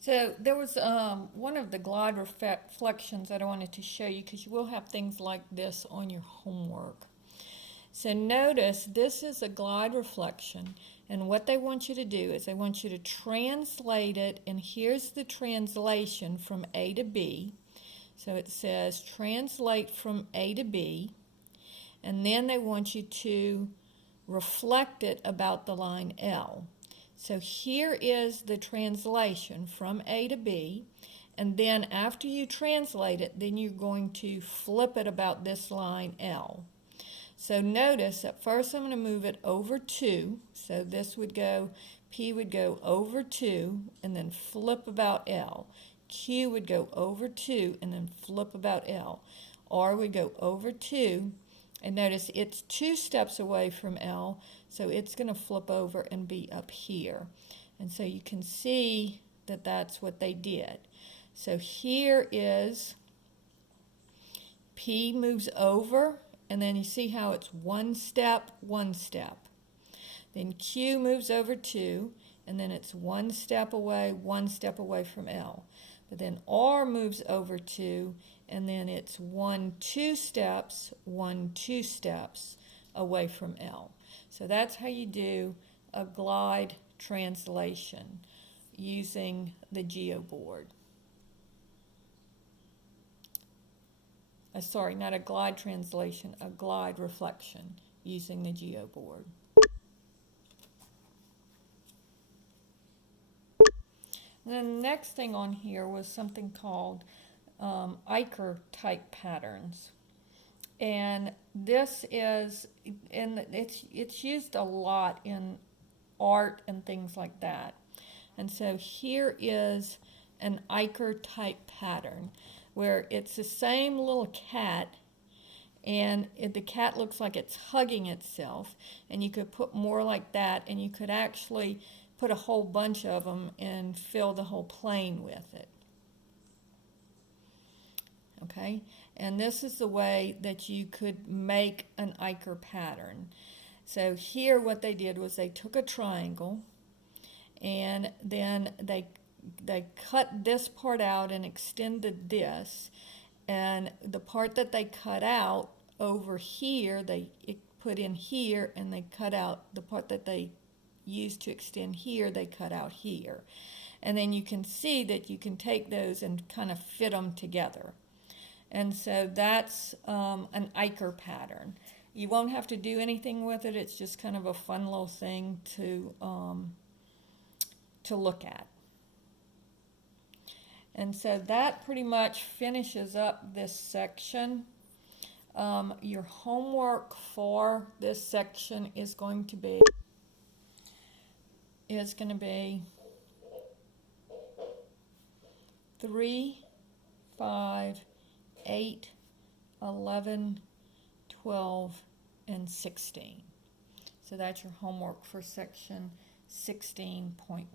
So there was one of the glide reflections that I wanted to show you because you will have things like this on your homework. So notice this is a glide reflection, and what they want you to do is they want you to translate it, and here's the translation from A to B. So it says translate from A to B, and then they want you to reflect it about the line L. So here is the translation from A to B, and then after you translate it, then you're going to flip it about this line L. So notice at first I'm going to move it over 2, so this would go, P would go over 2 and then flip about L. Q would go over 2 and then flip about L. R would go over 2, and notice it's 2 steps away from L, so it's going to flip over and be up here. And so you can see that that's what they did. So here is P moves over, and then you see how it's 1 step, 1 step. Then Q moves over 2, and then it's 1 step away, 1 step away from L. But then R moves over 2, and then it's 1, 2 steps, 1, 2 steps away from L. So that's how you do a glide translation using the GeoBoard. Sorry, not a glide translation, a glide reflection using the GeoBoard. And then the next thing on here was something called Eicher type patterns. And this is, and it's used a lot in art and things like that. And so here is an Eicher type pattern where it's the same little cat, and the cat looks like it's hugging itself, and you could put more like that, and you could actually put a whole bunch of them and fill the whole plane with it. Okay, and this is the way that you could make an Eicher pattern. So here what they did was they took a triangle, and then they cut this part out and extended this, and the part that they cut out over here they put in here, and they cut out the part that they used to extend here, they cut out here. And then you can see that you can take those and kind of fit them together. And so that's an Eicher pattern. You won't have to do anything with it. It's just kind of a fun little thing to look at. And so that pretty much finishes up this section. Your homework for this section is going to be 3, 5, 8, 11, 12, and 16. So that's your homework for section 16.1.